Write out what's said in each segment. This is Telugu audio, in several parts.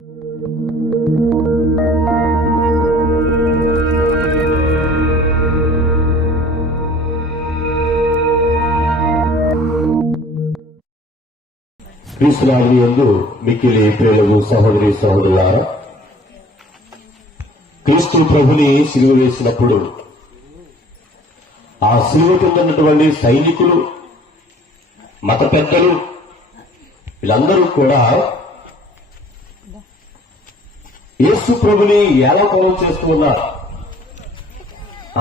క్రీస్తునాథుని యందు మిక్కిలి ప్రియులకు సహోదరి సహోదరులారా, క్రీస్తు ప్రభుని సిలువ వేసినప్పుడు ఆ సిలువ కింద ఉన్నటువంటి సైనికులు, మత పెద్దలు వీళ్ళందరూ కూడా యేసు ప్రభుని ఏలాకోలం చేస్తూ ఉన్నారు,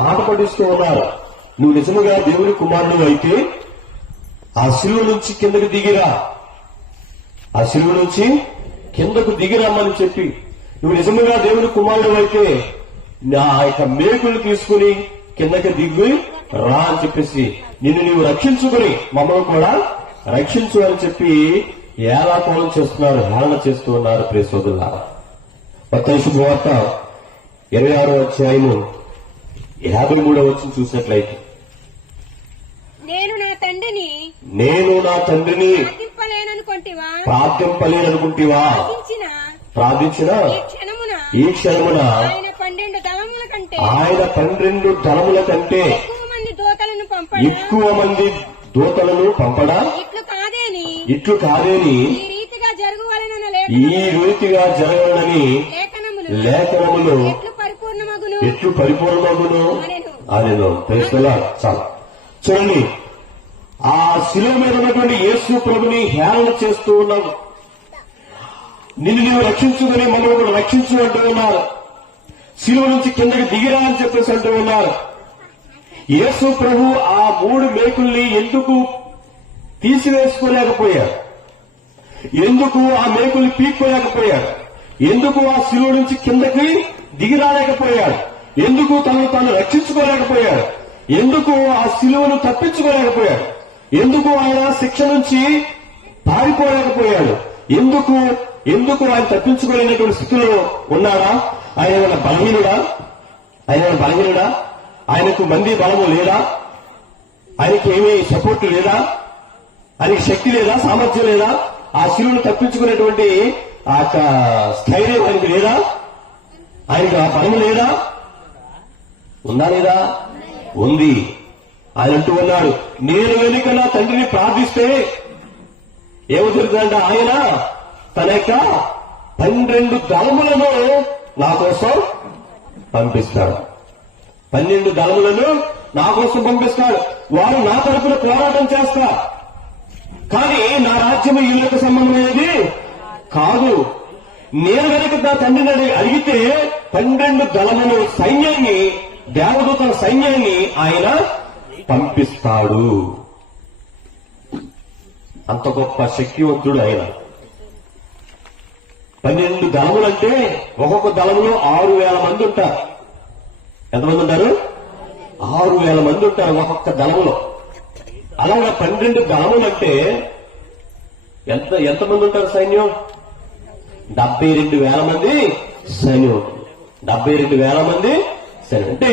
ఆట పడిస్తూ ఉన్నారు. నువ్వు నిజముగా దేవుని కుమారుడు అయితే ఆ సిలువ నుంచి కిందకి దిగిరా, ఆ సిలువ నుంచి కిందకు దిగిరమ్మని చెప్పి, నువ్వు నిజముగా దేవుని కుమారుడు అయితే నా యొక్క మేకులు తీసుకుని కిందకి దిగి రా అని చెప్పేసి నిన్ను నీవు రక్షించుకుని మమ్మల్ని కూడా రక్షించు అని చెప్పి ఏలాకోలం చేస్తున్నారు, హేళన చేస్తూ ఉన్నారు. ప్రియ సోదరులారా, మత్తయి శుభవార్త 26వ అధ్యాయము 53వ వచనం చూసినట్లయితే, నేను నా తండ్రిని ప్రార్థింపలేననుకుంటివా, ప్రార్థించిన ఈ క్షణమున ఆయన 12 దళముల కంటే ఎక్కువ మంది దూతలను పంపడా, ఇట్లు కాదేని ఈ రీతిగా జరగాలని లేఖనములు ఎట్లు పరిపూర్ణమగును అనెను. చాలా చూడండి, ఆ శిలువ మీద ఉన్నటువంటి యేసు ప్రభుని హేళన చేస్తూ ఉన్నాము. నిన్ను నీవు రక్షించుకుని మమ్మల్ని కూడా రక్షించు అంటూ ఉన్నారు. శిలువ నుంచి కిందకి దిగిరా అని చెప్పేసి అంటూ ఉన్నారు. యేసు ప్రభు ఆ 3 మేకుల్ని ఎందుకు తీసివేసుకోలేకపోయారు? ఎందుకు ఆ మేకుల్ని పీక్కోలేకపోయారు? ఎందుకు ఆ శిలువ నుంచి కిందకి దిగిరాలేకపోయాడు? ఎందుకు తను రక్షించుకోలేకపోయాడు? ఎందుకు ఆ శిలువను తప్పించుకోలేకపోయాడు? ఎందుకు ఆయన శిక్ష నుంచి పారిపోలేకపోయాడు? ఎందుకు ఆయన తప్పించుకోలేనటువంటి స్థితిలో ఉన్నాడా? ఆయన బలహీనుడా? ఆయనకు మంది బలము లేదా? ఆయనకి ఏమీ సపోర్ట్ లేదా? ఆయనకి శక్తి లేదా? సామర్థ్యం లేదా? ఆ శిలువను తప్పించుకునేటువంటి ఆ స్థైర్యం ఆయనకి లేదా? ఆయనకు ఆ బలము లేదా? ఉందా లేదా? ఉంది. ఆయన అంటూ ఉన్నాడు, నేను వెనుక నా తండ్రిని ప్రార్థిస్తే ఏమో జరుగుతుందంటే ఆయన తన యొక్క 12 దళములను నా కోసం పంపిస్తాడు. 12 దళములను నా కోసం పంపిస్తాడు. వారు నా తరపున పోరాటం చేస్తారు, కానీ నా రాజ్యము వీళ్ళకు సంబంధమైనది కాదు. నేను కనుక నా తండ్రిని అడిగితే 12 దళములు సైన్యాన్ని, దేవదూతల సైన్యాన్ని ఆయన పంపిస్తాడు. అంత గొప్ప శక్తివంతుడు ఆయన. 12 దళములంటే ఒక్కొక్క దళములో 6,000 మంది ఉంటారు. ఎంతమంది ఉంటారు? 6,000 మంది ఉంటారు ఒక్కొక్క దళములో. అలాగా 12 దళములంటే ఎంతమంది ఉంటారు సైన్యం? 72,000 మంది సైన్యం. 72,000 మంది సైన్యం. అంటే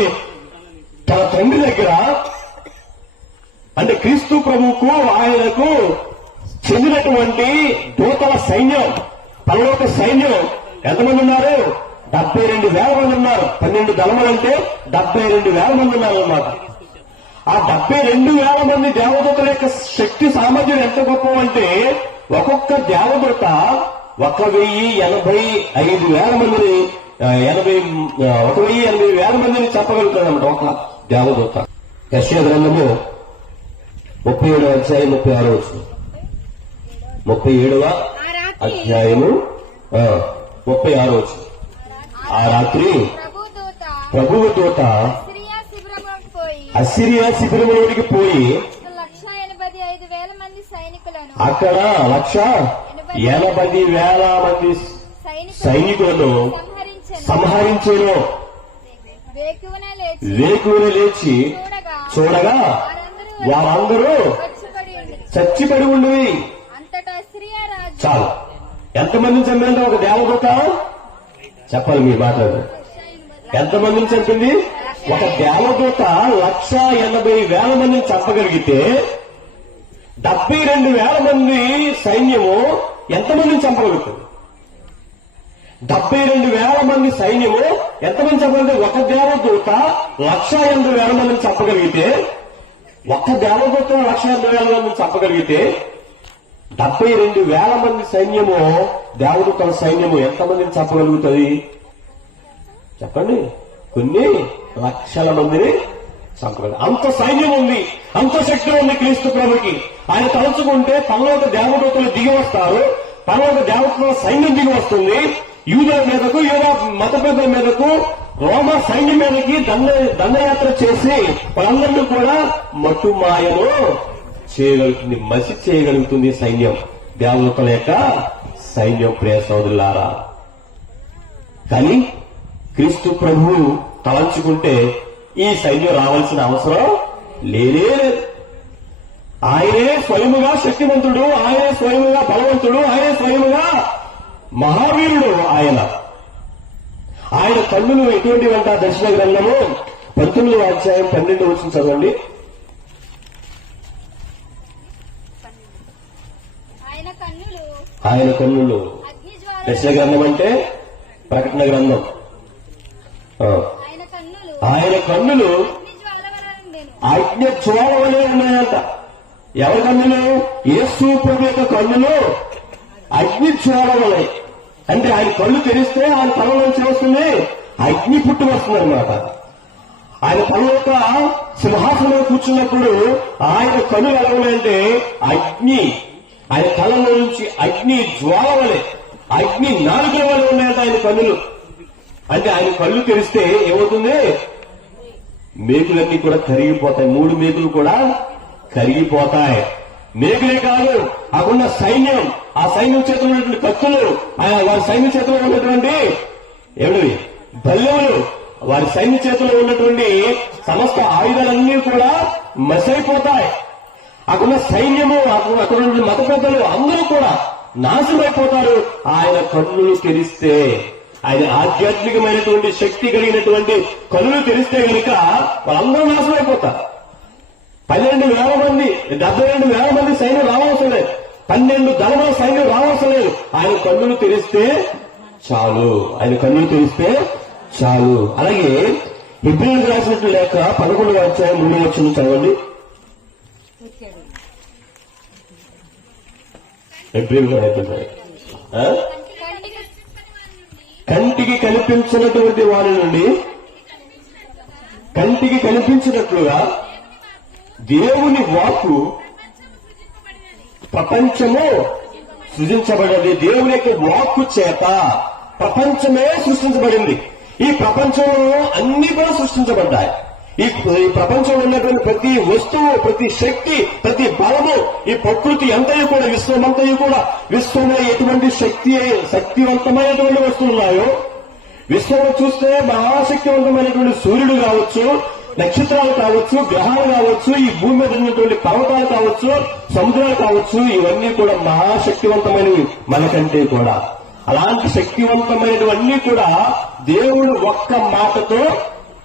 తన తండ్రి దగ్గర, అంటే క్రీస్తు ప్రభువుకు ఆయనకు చెందినటువంటి దూతల సైన్యం, పరలోక సైన్యం ఎంతమంది ఉన్నారు? 72,000 మంది ఉన్నారు. 12 దళములంటే 72,000 మంది ఉన్నారు అన్నమాట. ఆ 72,000 మంది దేవదూతల యొక్క శక్తి సామర్థ్యం ఎంత గొప్ప అంటే, ఒక్కొక్క దేవదూత 1,085,000 మందిని 1,080,000 మందిని చెప్పగలుగుతాడన్నమాట ఒక దేవదూత. యెషయా గ్రంథము 37వ అధ్యాయం 36వ వచనం. 37వ అధ్యాయము 36వ వచనం. ఆ రాత్రి ప్రభువు దూత అసిరియా శిబిరములోనికి పోయి అక్కడ 1,80,000 మంది సైనికులను సంహరించెను. వేకువన లేచి చూడగా వారందరూ చచ్చిపడి ఉండేవి. చాలు. ఎంతమందిని చంపిందంటే ఒక దేవదూత? చెప్పాలి మీరు మాట్లాడు. ఎంతమందిని చంపింది? ఒక దేవదూత 1,80,000 మందిని చంపగలిగితే 72,000 మంది సైన్యము ఎంతమందిని చంపగలుగుతుంది? 72,000 మంది సైన్యము ఎంతమంది చెప్పండి? ఒక దేవదూత 1,80,000 మందిని చంపగలిగితే, ఒక్క దేవదూత 1,80,000 మందిని చంపగలిగితే 72,000 మంది సైన్యము, దేవదూతల సైన్యము ఎంతమందిని చంపగలుగుతుంది చెప్పండి? కొన్ని లక్షల మందిని చంపగలరు. అంత సైన్యం ఉంది, అంత శక్తి ఉంది క్రీస్తు ప్రభుకి. ఆయన తలుచుకుంటే పరలోక దేవదూతలు దిగి వస్తారు, పరలోక దేవతల సైన్యం దిగి వస్తుంది. యూదుల మీదకు, యూదా మత పెద్దల మీదకు, రోమ సైన్యం మీదకి దండయాత్ర చేసి వాళ్ళందరినీ కూడా మట్టుమాయను చేయగలుగుతుంది, మసి చేయగలుగుతుంది సైన్యం, దేవదూతల యొక్క సైన్యం. ప్రియ సోదరులారా, కానీ క్రీస్తు ప్రభువు తలంచుకుంటే ఈ సైన్యం రావాల్సిన అవసరం లేనే లేదు. ఆయనే స్వయముగా శక్తివంతుడు, ఆయనే స్వయముగా బలవంతుడు, ఆయనే స్వయముగా మహావీరుడు. ఆయన కన్నులు ఎటువంటి వంట? దర్శన గ్రంథము 19వ అధ్యాయం 12వ వచనం చదవండి. ఆయన కన్నులు. దర్శన గ్రంథం అంటే ప్రకటన గ్రంథం. ఆయన కన్నులు అగ్ని జ్వాల వలె ఉన్నాయంట. ఎవరి కన్నులు? యేసు ప్రభు యొక్క కన్నులు అగ్ని జ్వాల వలె. అంటే ఆయన కళ్ళు తెరిస్తే ఆయన కళ్ళ నుంచి వస్తుంది అగ్ని పుట్టు వస్తుంది అనమాట. ఆయన పరలోక సింహాసనంలో కూర్చున్నప్పుడు ఆయన కన్నులు ఎలా ఉన్నాయంటే అగ్ని, ఆయన కళ్ళలో నుంచి అగ్ని జ్వాల వలె, అగ్ని నాలుకల వలె ఉన్నాయంట ఆయన కన్నులు. అంటే ఆయన కళ్ళు తెరిస్తే ఏమవుతుంది? మేకులన్నీ కూడా కరిగిపోతాయి, 3 మేకులు కూడా కరిగిపోతాయి. మేకులే కాదు, అక్కడ సైన్యం, ఆ సైన్యం చేతిలో ఉన్నటువంటి కత్తులు, వారి సైన్య చేతిలో ఉన్నటువంటి ఏమిటి బల్లెములు, వారి సైన్య చేతిలో ఉన్నటువంటి సమస్త ఆయుధాలన్నీ కూడా మసైపోతాయి. అక్కడ సైన్యము, అక్కడ మత పెద్దలు అందరూ కూడా నాశనమైపోతారు ఆయన కన్నులు తెరిస్తే. ఆయన ఆధ్యాత్మికమైనటువంటి శక్తి కలిగినటువంటి కన్నులు తెరిస్తే కనుక వాళ్ళందరూ నాశనమైపోతారు. 12,000 మంది, 72,000 మంది సైన్యం రావాల్సిన లేదు, 12 దళముల సైన్యం రావాల్సిన లేదు. ఆయన కన్నులు తెరిస్తే చాలు, ఆయన కన్నులు తెరిస్తే చాలు. అలాగే హెబ్రీయులకు రాసినట్టు లేక 11వ అధ్యాయం 3వ వచనం చదవండి. హెబ్రీయులకు రాసినట్టు కంటికి కనిపించినటువంటి వారి నుండి కంటికి కనిపించినట్లుగా దేవుని వాక్కు ప్రపంచము సృజించబడింది. దేవుని యొక్క వాక్కు చేత ప్రపంచమే సృష్టించబడింది. ఈ ప్రపంచంలో అన్ని కూడా సృష్టించబడ్డాయి. ఈ ప్రపంచంలో ఉన్నటువంటి ప్రతి వస్తువు, ప్రతి శక్తి, ప్రతి బలము, ఈ ప్రకృతి అంతయు కూడా, విశ్వమంతయు కూడా, విశ్వంలో ఎటువంటి శక్తివంతమైనటువంటి వస్తువులు ఉన్నాయో, విశ్వంలో చూస్తే మహాశక్తివంతమైనటువంటి సూర్యుడు కావచ్చు, నక్షత్రాలు కావచ్చు, గ్రహాలు కావచ్చు, ఈ భూమి మీద ఉన్నటువంటి పర్వతాలు కావచ్చు, సముద్రాలు కావచ్చు, ఇవన్నీ కూడా మహాశక్తివంతమైనవి మనకంటే కూడా. అలాంటి శక్తివంతమైనవన్నీ కూడా దేవుడు ఒక్క మాటతో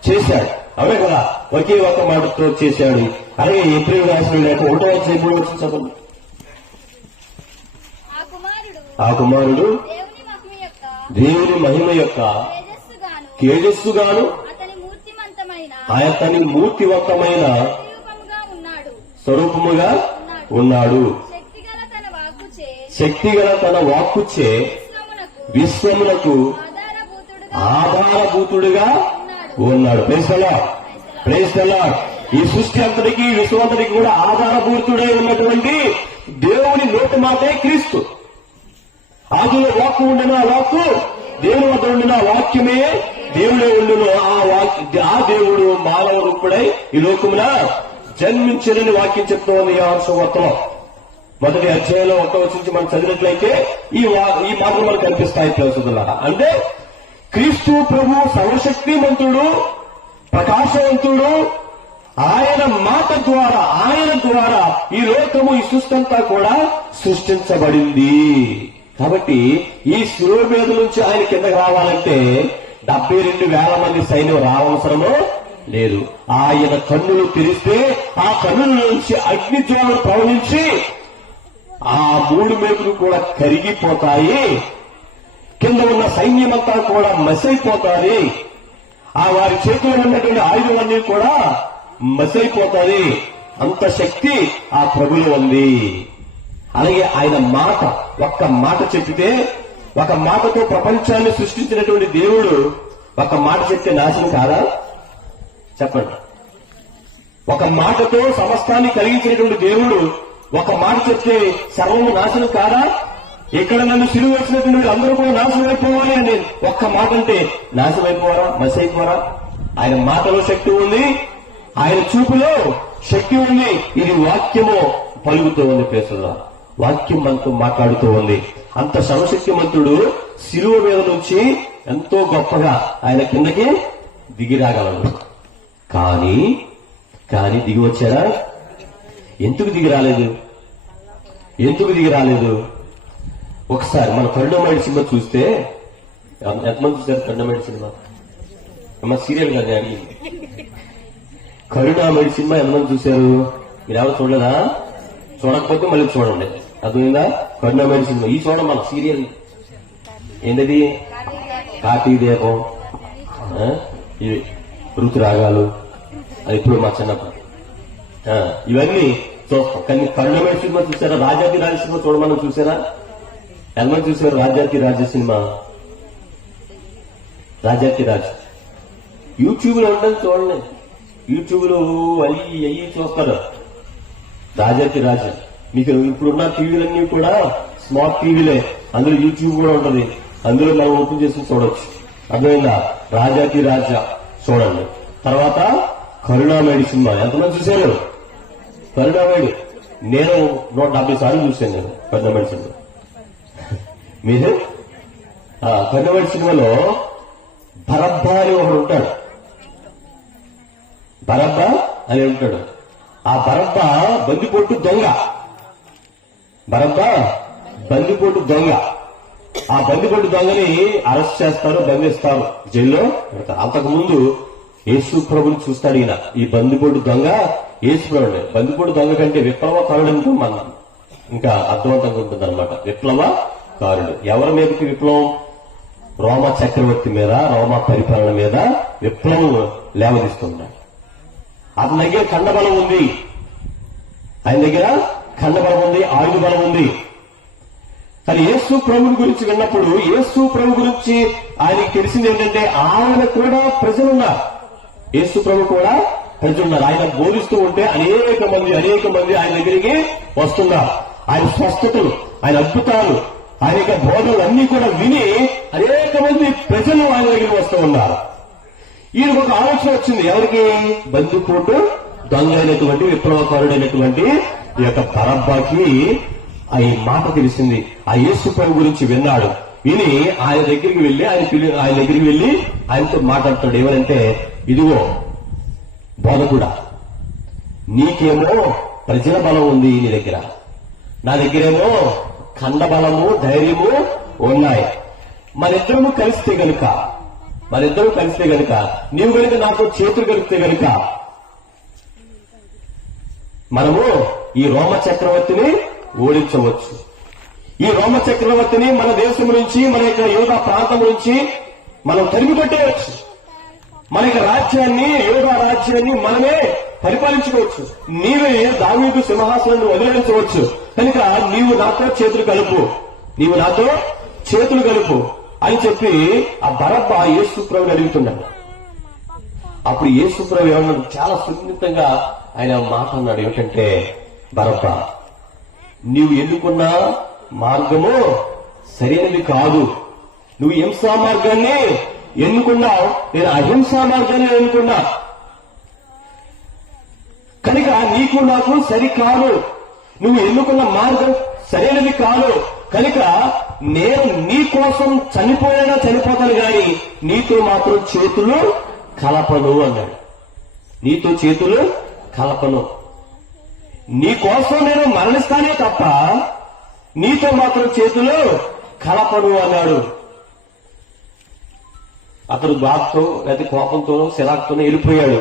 చేశాడు. అవే కదా, ఒకే ఒక్క మాటతో చేశాడు. అలాగే ఏప్రిల్ రాసిన లేక 1వ అధ్యాయం 3వ వచనం చదవండి. ఆ కుమారుడు దేవుని మహిమ యొక్క తేజస్సుగాను అతని మూర్తివంతమైన స్వరూపముగా ఉన్నాడు. శక్తిగల తన వాక్కుచే విశ్వమునకు ఆధారభూతుడుగా ఉన్నాడు. Praise the Lord. ఈ సృష్టి అంతటికి, విశ్వంతటికి కూడా ఆధారభూతుడై ఉన్నటువంటి దేవుని నోటి మాటే క్రీస్తు. ఆదిలో వాక్కు ఉండిన ఆ వాక్కు దేవుని వద్ద ఉండిన వాక్యమే దేవుడే ఉండును. ఆ దేవుడు మానవ రూపుడై ఈ లోకమున జన్మించనని వాక్యం చెప్తోంది యోహాను సువార్తలో 1వ అధ్యాయంలో 1వ వచనం నుంచి మనం చదివినట్లయితే ఈ మాటలు మనకు కనిపిస్తాయి. తెలుసుకున్నారా? అంటే క్రీస్తు ప్రభు సర్వశక్తిమంతుడు, ప్రకాశవంతుడు. ఆయన మాట ద్వారా, ఆయన ద్వారా ఈ లోకము, ఈ సృష్టి అంతా కూడా సృష్టించబడింది. కాబట్టి ఈ శిలువ మీద నుంచి ఆయన కిందకి రావాలంటే 72,000 మంది సైన్యం రావసరమో లేదు. ఆయన కన్నులు తెరిస్తే ఆ కన్నుల నుంచి అగ్ని జ్వాలలు ప్రవహించి ఆ 3 మేకులు కూడా కరిగిపోతాయి. కింద ఉన్న సైన్యమంతా కూడా మసైపోతాది. ఆ వారి చేతిలో ఉన్నటువంటి ఆయుధాలన్నీ కూడా మసైపోతాది. అంత శక్తి ఆ ప్రభులో ఉంది. అలాగే ఆయన మాట, ఒక్క మాట చెప్పితే, ఒక మాటతో ప్రపంచాన్ని సృష్టించినటువంటి దేవుడు ఒక మాట చెప్తే నాశనం కాదా? చెప్పండి. ఒక మాటతో సమస్తాన్ని కలిగించినటువంటి దేవుడు ఒక మాట చెప్తే సర్వము నాశనం కాదా? ఇక్కడ నన్ను సిలువ వచ్చినటువంటి అందరూ కూడా నాశనం అయిపోవాలి అని ఒక్క మాట అంటే నాశనం అయిపోవారా? మసి అయిపోవారా? ఆయన మాటలో శక్తి ఉంది, ఆయన చూపులో శక్తి ఉంది. ఇది వాక్యము పలుకుతూ ఉంది. ప్రేసులా, వాక్యం మనతో మాట్లాడుతూ ఉంది. అంత సర్వశక్తిమంతుడు సిలువ మీద నుంచి ఎంతో గొప్పగా ఆయన కిందకి దిగి రాగలడు. కానీ దిగి వచ్చారా? ఎందుకు దిగి రాలేదు? ఒకసారి మన కరుణామయుడు సినిమా చూస్తే, ఎంతమంది చూశారు కరుణామయుడు సినిమా? అమ్మ సీరియల్ కదా అని. కరుణామయుడు సినిమా ఎంతమంది చూశారు? మీరు ఎవరు చూడలేదా? చూడకపోతే మళ్ళీ చూడండి. అర్థమైందా? కరుణామయుడు సినిమా ఈ చూడండి. మన సీరియల్ ఏంటది? కార్తీక దీపం, ఇవి ఋతురాగాలు, అది ఇప్పుడు మా చిన్నప్పుడు ఇవన్నీ చూస్తాం. కానీ కరుణామయుడు సినిమా చూసారా? రాజాది రాజ సినిమా చూడమని చూసారా? ఎంతమంది చూసారు రాజాది రాజ సినిమా? రాజాది రాజ యూట్యూబ్ లో ఉంటుంది, చూడండి. యూట్యూబ్ లో అయ్యి చూస్తారు. రాజాది రాజ మీకు ఇప్పుడున్న టీవీలన్నీ కూడా స్మార్ట్ టీవీలే, అందులో యూట్యూబ్ కూడా ఉంటుంది. అందులో మనం ఓపెన్ చేసుకుని చూడొచ్చు. అర్థమైందా? రాజాది రాజ చూడండి. తర్వాత కరుణామయుడు సినిమా ఎంతమంది చూశారు? కరుణామయుడు నేను 170 సార్లు చూశాను. నేను కరుణామయుడు సినిమా. మీరు కరుణామయుడు సినిమాలో బరబ్బా అని ఒకడు ఉంటాడు. బరబ్బా అని ఉంటాడు. ఆ బరబ్బా బందిపోటు దొంగ. ఆ బందిపోటు దొంగని అరెస్ట్ చేస్తారు, బంధిస్తారు, జైల్లో పెడతారు. అంతకుముందు యేసు ప్రభుని చూస్తాడు ఈయన. ఈ బందిపోటు దొంగ యేసు ప్రభుడే. బందిపోటు దొంగ కంటే విప్లవకారుడు అంటే మనం ఇంకా అర్థవంతంగా ఉంటుంది అనమాట. విప్లవకారుడు ఎవరి మీదకి విప్లవం? రోమా చక్రవర్తి మీద, రోమా పరిపాలన మీద విప్లవం లేవదీస్తున్నాడు. అతని దగ్గర ఖండబలం ఉంది. ఆయుధ బలం ఉంది. కానీ యేసు ప్రభుని గురించి విన్నప్పుడు, యేసు ప్రభు గురించి ఆయనకి తెలిసింది ఏంటంటే ఆయన కూడా ప్రజలున్నారు. యేసు ప్రభు కూడా ప్రజలున్నారు. ఆయన బోధిస్తూ ఉంటే అనేక మంది ఆయన దగ్గరికి వస్తున్నారు. ఆయన స్వస్థతలు, ఆయన అద్భుతాలు, ఆయన యొక్క బోధనలు అన్ని కూడా విని అనేక మంది ప్రజలు ఆయన దగ్గరికి వస్తూ ఉన్నారు. ఈయనకు ఒక ఆలోచన వచ్చింది. ఎవరికి? బందిపోటు దొంగ అయినటువంటి విప్లవకారుడైనటువంటి ఈ యొక్క బరబ్బాకి ఈ మాట తెలిసింది. ఆ యేసు ప్రభు గురించి విన్నాడు. విని ఆయన దగ్గరికి వెళ్లి ఆయనతో మాట్లాడతాడు. ఏమనంటే, ఇదిగో బోధకుడా, నీకేమో ప్రజల బలం ఉంది నీ దగ్గర, నా దగ్గరేమో ఖండ బలము, ధైర్యము ఉన్నాయి. మనిద్దరము కలిస్తే గనుక నీవు గనుక నాతో చేతులు కలిపితే గనుక మనము ఈ రోమ చక్రవర్తిని ఓడించవచ్చు. ఈ రోమ చక్రవర్తిని మన దేశం నుంచి, మన యొక్క యోధా ప్రాంతం నుంచి మనం తరిమికొట్టేయవచ్చు. మన యొక్క యోధా రాజ్యాన్ని మనమే పరిపాలించుకోవచ్చు. నీవే దావీదు సింహాసనాన్ని వదిలించవచ్చు. కనుక నీవు నాతో చేతులు కలుపు అని చెప్పి ఆ బరబ్బా యేసు ప్రభుని అడుగుతున్నాడు. అప్పుడు యేసు ప్రభు ఏమన్నాడు? చాలా సున్నితంగా ఆయన మాట అన్నాడు. ఏమిటంటే, బరబ్బా, నీవు ఎన్నుకున్న మార్గము సరైనది కాదు. నువ్వు హింసా మార్గాన్ని ఎన్నుకున్నావు, నేను అహింసా మార్గాన్ని ఎన్నుకున్నా. కనుక నీకు నాకు సరికాదు. నువ్వు ఎన్నుకున్న మార్గం సరైనది కాదు. కనుక నేను నీ కోసం చనిపోతాను గాని నీతో మాత్రం చేతులు కలపను అన్నాడు. నీతో చేతులు కలపను. నీ కోసం నేను మరణిస్తానే తప్ప నీతో మాత్రం చేతులు కలపను అన్నాడు. అతడు బాధతో లేదా కోపంతో సిరాక్తోనే వెళ్ళిపోయాడు.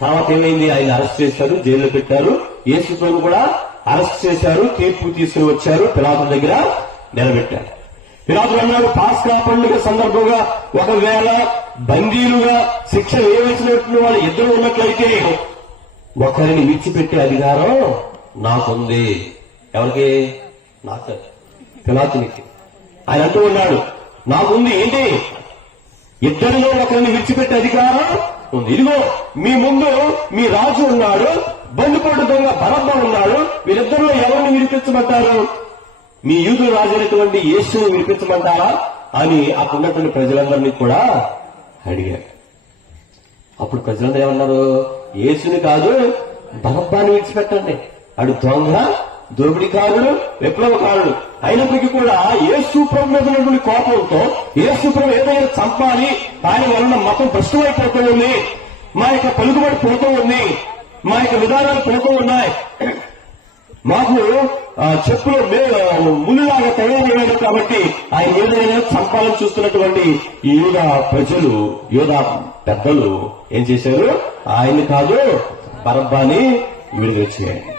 తర్వాత ఏమైంది? ఆయన అరెస్ట్ చేశారు, జైల్లో పెట్టారు. యేసు ప్రభువును కూడా అరెస్ట్ చేశారు, తీర్పు తీసుకుని వచ్చారు, పిలాతు దగ్గర నిలబెట్టారు. పిలాతు అన్నాడు, పాస్కా పండుగ సందర్భంగా ఒకవేళ బందీలుగా శిక్ష వేయవలసినటువంటి వాళ్ళు ఇద్దరు ఉన్నట్లయితే ఒకరిని విడిచిపెట్టే అధికారం నాకుంది. ఎవరికి? నాకు, పిలాతునికి. ఆయన అంటూ ఉన్నాడు, నాకుంది. ఏంటి? ఇద్దరిలో ఒకరిని విడిచిపెట్టే అధికారం ఉంది. ఇదిగో మీ ముందు మీ రాజు ఉన్నాడు, బందిపోటు దొంగ బరబ్బా ఉన్నాడు. వీరిద్దరిలో ఎవరిని విడిపించమంటారు? మీ యూదుల రాజు అయినటువంటి యేసుని విడిపించమంటారా అని అప్పుడున్నటువంటి ప్రజలందరినీ కూడా అడిగారు. అప్పుడు ప్రజలందరూ ఏమన్నారు? యేసుని కాదు, బరబ్బాని విడిచిపెట్టండి. అడు దొంగ, దోపిడీకారుడు, విప్లవకారుడు. అయినప్పటికీ కూడా యేసు ప్రభు మీద ఉన్నటువంటి కోపంతో యేసు ప్రభు ఏదైనా చంపాలి, ఆయన వలన మతం భ్రష్టమైపోతూ ఉంది, మా యొక్క పలుకుబడి పోతూ ఉంది, మా యొక్క విధానాలు పోతూ ఉన్నాయి, మాకు చెప్పులు మునిలాగా తయారయ్యాడు కాబట్టి ఆయన ఏదైనా చంపాలని చూస్తున్నటువంటి ఈ యూదా ప్రజలు, యూదా పెద్దలు ఏం చేశారు? ఆయన్ని కాదు, బరబ్బాని విడుదల చేయండి.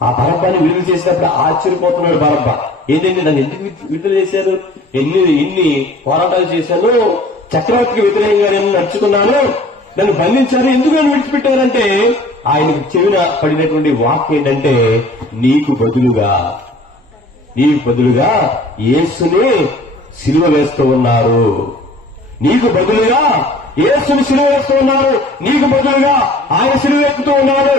ఆ బరబ్బాని విడుదల చేసినప్పుడు ఆశ్చర్యపోతున్నాడు బరబ్బా. ఏంటంటే నన్ను ఎందుకు విడుదల చేశారు? ఇన్ని పోరాటాలు చేశాను, చక్రవర్తికి వ్యతిరేకంగా నేను నడుచుకున్నాను, నన్ను బంధించారు, ఎందుకు నన్ను విడిచిపెట్టారంటే ఆయనకు చెవిన పడినటువంటి వాక్ ఏంటంటే, నీకు బదులుగా యేసుని సిలువ వేస్తూ ఉన్నారు, నీకు బదులుగా యేసుని సిలువ వేస్తూ ఉన్నారు, నీకు బదులుగా ఆయన సిలువ ఎక్కుతూ ఉన్నారు.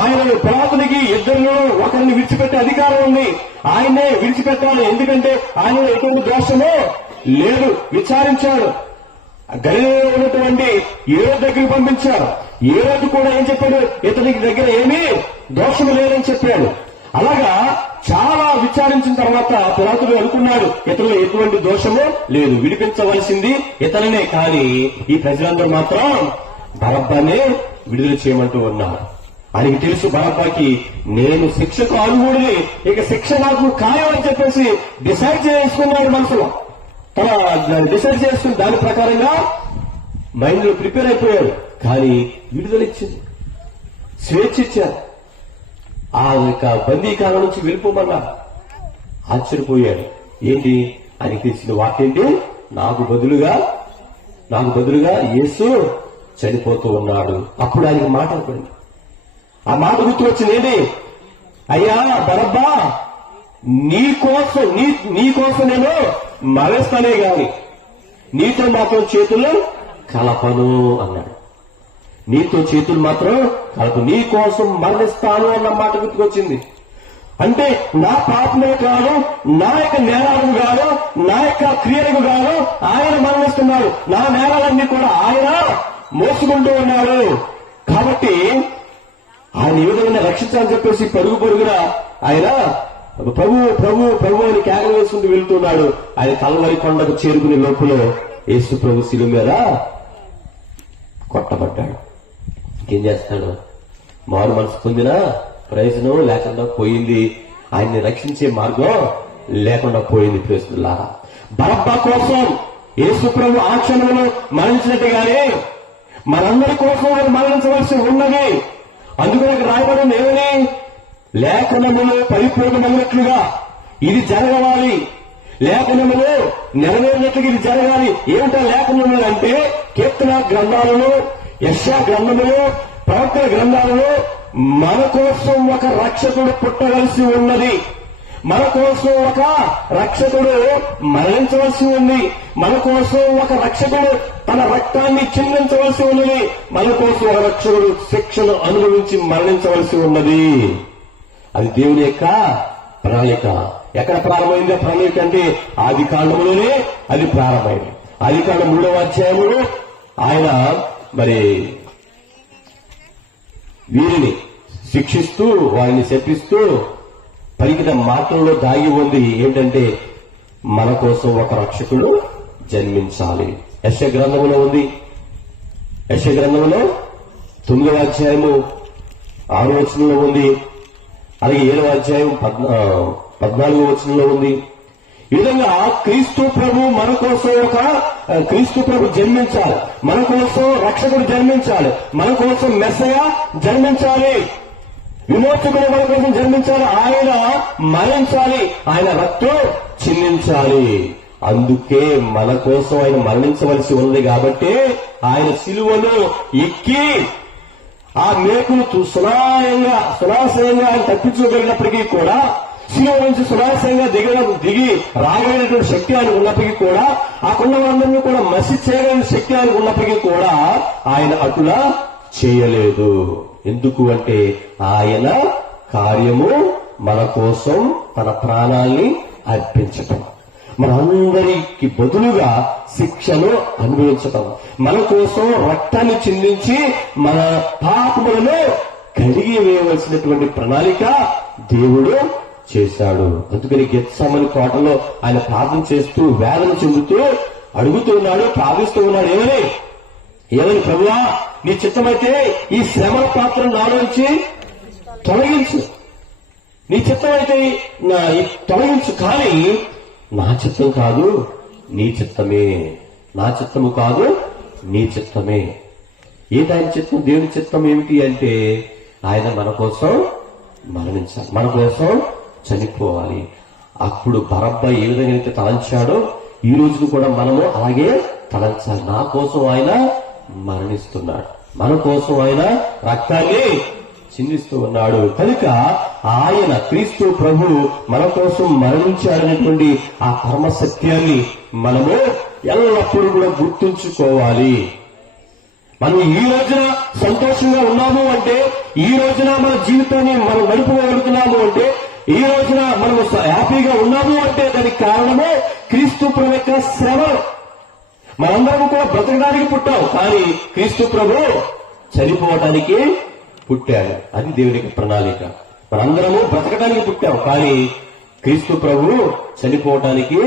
ఆయనను పిలాతునికి ఇద్దరిలో ఒకరిని విడిచిపెట్టే అధికారం ఉంది. ఆయనే విడిచిపెట్టాలి, ఎందుకంటే ఆయన ఎటువంటి దోషమో లేదు. విచారించాడు. గలిలయలో ఉన్నటువంటి ఏరోదు దగ్గరికి పంపించారు. ఏరోదు కూడా ఏం చెప్పాడు? ఇతనికి దగ్గర ఏమీ దోషము లేదని చెప్పాడు. అలాగా చాలా విచారించిన తర్వాత పిలాతుడు అనుకున్నాడు, ఇతరులు ఎటువంటి దోషము లేదు, విడిపించవలసింది ఇతరులనే. కానీ ఈ ప్రజలందరూ మాత్రం బరబ్బానే విడుదల చేయమంటూ ఉన్నారు. ఆయనకి తెలుసు, బరబ్బాకి నేను శిక్షకు అర్హుడిని, ఇక శిక్ష నాకు ఖాయం అని చెప్పేసి డిసైడ్ చేసుకున్నాడు మనసులో. డిసైడ్ చేసుకుని దాని ప్రకారంగా మైండ్ లో ప్రిపేర్ అయిపోయాడు. కానీ విడుదల ఇచ్చింది, స్వేచ్ఛ ఇచ్చారు. ఆ యొక్క బందీకాలం నుంచి వెళ్ళిపోమన్నా ఆశ్చర్యపోయాడు. ఏంటి అని తెలిసిన వాకేంటి? నాకు బదులుగా యేసు చనిపోతూ ఉన్నాడు. అప్పుడు ఆయనకి మాట అనుకోండి, ఆ మాట గుర్తు వచ్చింది. ఏంటి? అయ్యా బరబ్బా, నీకోసం నేను మరణిస్తానే గాని నీతో మాత్రం చేతులు కలపను అన్నాడు. నీతో చేతులు మాత్రం కలప, నీ కోసం మరణిస్తాను అన్న మాట గుర్తుకొచ్చింది. అంటే నా పాపమే కాదు, నా యొక్క నేరాలకు కాదు, నా యొక్క క్రియలకు కాదు ఆయన మరణిస్తున్నాడు. నా నేరాలన్నీ కూడా ఆయన మోసుకుంటూ ఉన్నాడు. కాబట్టి ఆయన ఏ విధంగా రక్షించాలని చెప్పేసి పరుగున ఆయన ప్రభు అని కేకలు వేసుకుంటూ వెళ్తున్నాడు. ఆయన కల్వరి కొండకు చేరుకునే లోపల యేసు ప్రభు శిలువ మీద కొట్టబడ్డాడు. ఇంకేం చేస్తాడు? మారు మనసు పొందిన ప్రయోజనం లేకుండా పోయింది, ఆయన్ని రక్షించే మార్గం లేకుండా పోయింది. ప్రేస్తులారా, బరబ్బా కోసం యేసు ప్రభు ఆ క్షణంలో మరణించినట్టుగానే మనందరి కోసం ఆయన మరణించవలసి ఉన్నది. అందుకని రాయబడింది ఏమని? లేఖనములు పరిపూర్ణమైనట్లుగా ఇది జరగవాలి, లేఖనములు నెరవేరినట్లుగా ఇది జరగాలి. ఏమిటా లేఖనములు అంటే? కీర్తన గ్రంథాలను, యెషయా గ్రంథములు, ప్రవక్తల గ్రంథాలను మన కోసం ఒక రక్షకుడు పుట్టవలసి ఉన్నది, మన కోసం ఒక రక్షకుడు మరణించవలసి ఉంది, మన కోసం ఒక రక్షకుడు తన రక్తాన్ని చిందించవలసి ఉన్నది, మన కోసం ఒక రక్షకుడు శిక్షను అనుభవించి మరణించవలసి ఉన్నది. అది దేవుని యొక్క ప్రణాళిక. ఎక్కడ ప్రారంభమైందో ప్రణాళిక అంటే ఆది కాండములోనే అది ప్రారంభమైంది. ఆది కాండం 3వ అధ్యాయంలో ఆయన మరి వీరిని శిక్షిస్తూ వారిని శపిస్తూ పలికిన మాటల్లో దాగి ఉంది ఏంటంటే, మన కోసం ఒక రక్షకుడు జన్మించాలి. యెషయా గ్రంథంలో ఉంది. యెషయా గ్రంథంలో 9వ అధ్యాయము 6వ వచనంలో ఉంది. అలాగే 7వ అధ్యాయం 14వ వచనంలో ఉంది. ఈ విధంగా క్రీస్తు ప్రభు జన్మించాలి, మన కోసం రక్షకుడు జన్మించాలి, మన కోసం మెస్సయ జన్మించాలి. విమోచకుడు మన కోసం జన్మించాలి, ఆయన మరణించాలి, ఆయన రక్తం చిందించాలి. అందుకే మన కోసం ఆయన మరణించవలసి ఉంది. కాబట్టి ఆయన సిలువను ఎక్కి ఆ మేకులు సునాశయంగా ఆయన తప్పించుకోగలిగినప్పటికీ కూడా, సిలువ నుంచి సునాశయంగా దిగి రాగలిగినటువంటి శక్తి ఆయనకు ఉన్నప్పటికీ కూడా, ఆ కొండ వాళ్ళందరినీ కూడా మసి చేయగలిగిన శక్తి ఆయనకు ఉన్నప్పటికీ కూడా ఆయన అటులా చేయలేదు. ఎందుకు అంటే ఆయన కార్యము మన కోసం తన ప్రాణాల్ని అర్పించటం, మనందరికి బదులుగా శిక్షను అనుభవించటం, మన కోసం రక్తాన్ని చిందించి మన పాపములను కడిగి వేయవలసినటువంటి ప్రణాళిక దేవుడు చేశాడు. అందుకని గెత్సేమనీ తోటలో ఆయన ప్రార్థన చేస్తూ వేదన చెందుతూ అడుగుతున్నాడు, ప్రార్థిస్తూ ఉన్నాడు. ఏమని ప్రభువా, నీ చిత్తమైతే ఈ శ్రమల పాత్ర నాలోంచి తొలగించు, నీ చిత్తమైతే తొలగించు, కానీ నా చిత్తం కాదు నీ చిత్తమే, నా చిత్తము కాదు నీ చిత్తమే. ఏంటి ఆయన చిత్తం? దేవుని చిత్తం ఏమిటి అంటే ఆయన మన కోసం మరణించాలి, మన కోసం చనిపోవాలి. అప్పుడు బరబ్బా ఏ విధంగా అయితే తలంచాడో ఈ రోజు కూడా మనము అలాగే తలంచాలి. నా కోసం ఆయన మరణిస్తున్నాడు, మన కోసం ఆయన రక్తాన్ని చిందిస్తూ ఉన్నాడు. కనుక ఆయన క్రీస్తు ప్రభు మన కోసం మరణించాడనేటువంటి ఆ పరమ సత్యాన్ని మనము ఎల్లప్పుడూ కూడా గుర్తుంచుకోవాలి. మనం ఈ రోజున సంతోషంగా ఉన్నాము అంటే, ఈ రోజున మన జీవితాన్ని మనం నడుపుకోగలుగుతున్నాము అంటే, ఈ రోజున మనం హ్యాపీగా ఉన్నాము అంటే దానికి కారణము క్రీస్తు ప్రభు యొక్క శ్రమలు. మనందరం కూడా బ్రతకడానికి పుట్టాం, కానీ క్రీస్తు ప్రభు చనిపోవడానికి పుట్టాడు. అది దేవుని యొక్క ప్రణాళిక. మనందరము బ్రతకడానికి పుట్టాం, కానీ క్రీస్తు ప్రభు చనిపోవటానికి